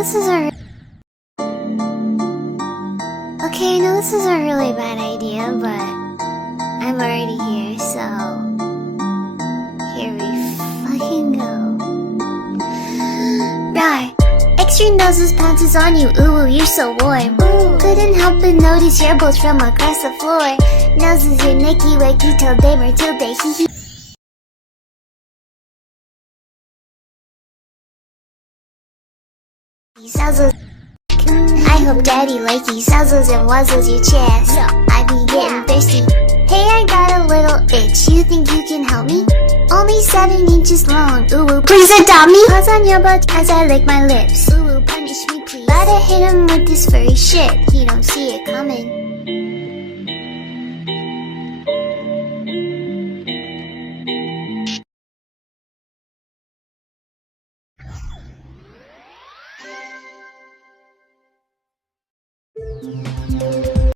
this is a... Okay, I know this is a really bad idea, but I'm already here, so... Here we fucking go. Rawr! Extra noses pounces on you, ooh, you're so warm. Ooh, couldn't help but notice your bolts from across the floor. Noses your nicky wacky till day mer till day hee hee. Sazzles. I hope daddy likey sazzles and wazzles your chest. I be getting thirsty. Hey, I got a little itch. You think you can help me? Only 7 inches long. Ooh, please adopt me. Paws on your butt as I lick my lips. Ooh, punish me please. Gotta hit him with this furry shit. He don't see it coming.